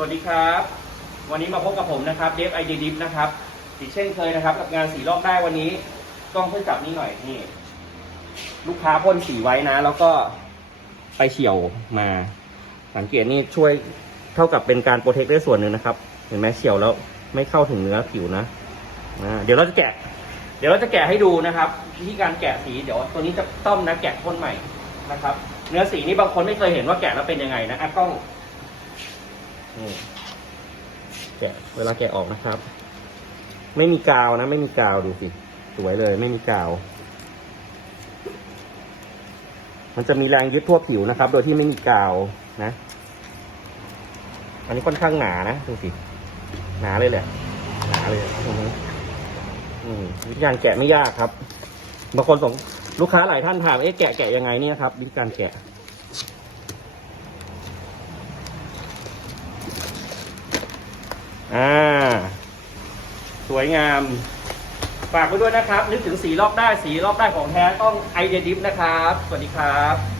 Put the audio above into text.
วัสดีครับ วันนี้มาพบกับผมนะครับเดฟไอเดียดิฟนะครับอีกเช่นเคยนะครับ กับงานสีลอกได้วันนี้กล้องเพิ่งจับนี่หน่อยนี่ ลูกค้าพ่นสีไว้นะ แล้วก็ไปเฉียวมา สังเกตนี่ช่วยเท่ากับเป็นการโปรเทคได้ส่วนหนึ่งนะครับ เห็นไหมเฉียวแล้วไม่เข้าถึงเนื้อผิวนะนะเดี๋ยวเราจะแกะ เดี๋ยวเราจะแกะให้ดูนะครับวิธีการแกะสีเดี๋ยวตัวนี้จะต้อมนะแกะพ่นใหม่นะครับ เนื้อสีนี่บางคนไม่เคยเห็นว่าแกะแล้วเป็นยังไงนะอะกล้อง นี่แกะเวลาแกะออกนะครับ ไม่มีกาวนะ ไม่มีกาวดูสิ สวยเลย ไม่มีกาว มันจะมีแรงยึดทั่วผิวนะครับ โดยที่ไม่มีกาวนะ อันนี้ค่อนข้างหนานะดูสิ หนาเลยแหละ หนาเลยวิธีการแกะไม่ยากครับ บางคนสงลูกค้าหลายท่านถาม เอ๊ะแกะแกะยังไงเนี่ยครับวิธีการแกะ อ่า สวยงาม ฝากไว้ด้วยนะครับ นึกถึงสีลอกได้ สีลอกได้ของแท้ต้องไอเดียดิฟนะครับ สวัสดีครับ